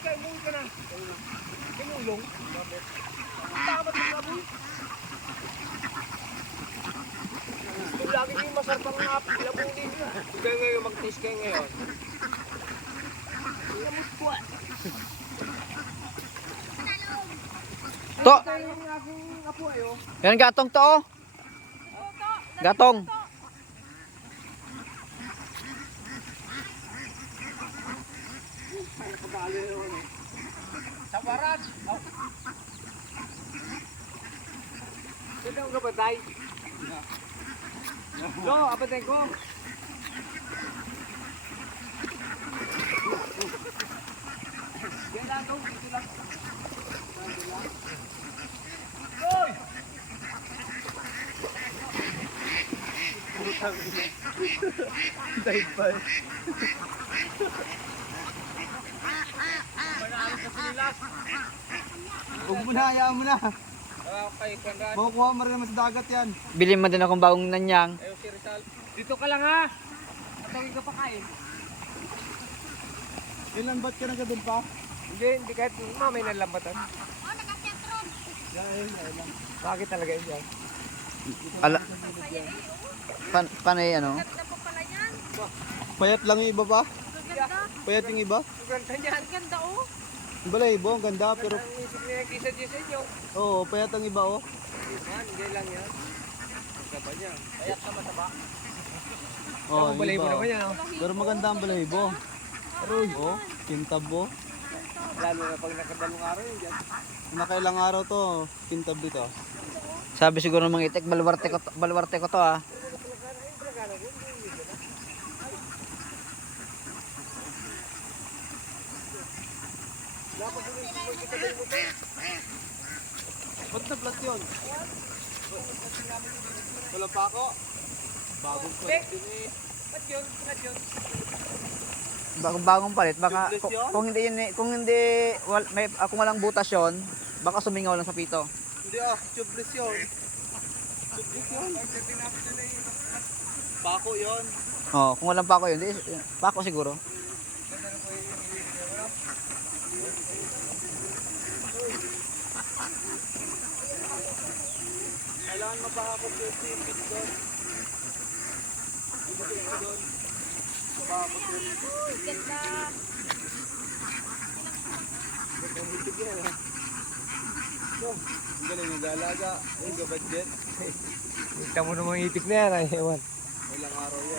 kaya umuwi ka na. Kinulong. Tama sa laboy. Yung lagi yung masarap ang labunin nyo. Kaya ngayon mag-taste kayo ngayon. Lamot ko ah. To. Yung aking apo ayo. Yan gatong to. Oh. Gatong. Sa barat. Ito ang kabatay. Yo, apatay ko. Yan lang to, dito lang. Hoy! Dahil pa eh. Huwag mo na, hayaan mo na. Makukuha mo rin naman sa dagat yan. Bili mo din akong bagong nanyang. Dito ka lang ha. Atawin ka pa kain. Ilan ba't ka nagkadun pa? Hindi kahit mamay na lambatan. Bakit talaga yun dyan? Ala. Paano ano? Payat lang yung iba pa? Payat yung iba? Ang ganda niyan. Ganda oh. Yung balahibo, ang ganda pero Ang isip niya kisa dyan sa inyo. oo, payat ang iba oh. Hindi lang yan. Magkaba niya. Kaya ka mataba. Oo, Ang balay mo naman yan. Oh. Pero maganda ang balahibo. Oh, kintab oh. Lalo na pag nakadalong araw yun dyan. Nakailang araw to, kintab dito. Sabi siguro ng mga itik, baluarte ko to ah. Ba't na plus yun? Wala pa ako. Bagong plus yun eh. Ba't yun? Ba't yun? Bagong palit, baka Tubeless yun? kung hindi yun, kung hindi kung walang butas yon, baka sumingaw lang sa pito. Hindi ah, tubeless yun. Tubeless yun. Pako yun. Oh, kung walang pako yun, di pako siguro. Kailangan mapahakot yung sipit doon. Mapahakot yun. Ganda. Ang galing nag-aalaga. Ang gabadget. Kita mo namang itik na yan. Ay, ewan. Ilang araw yan.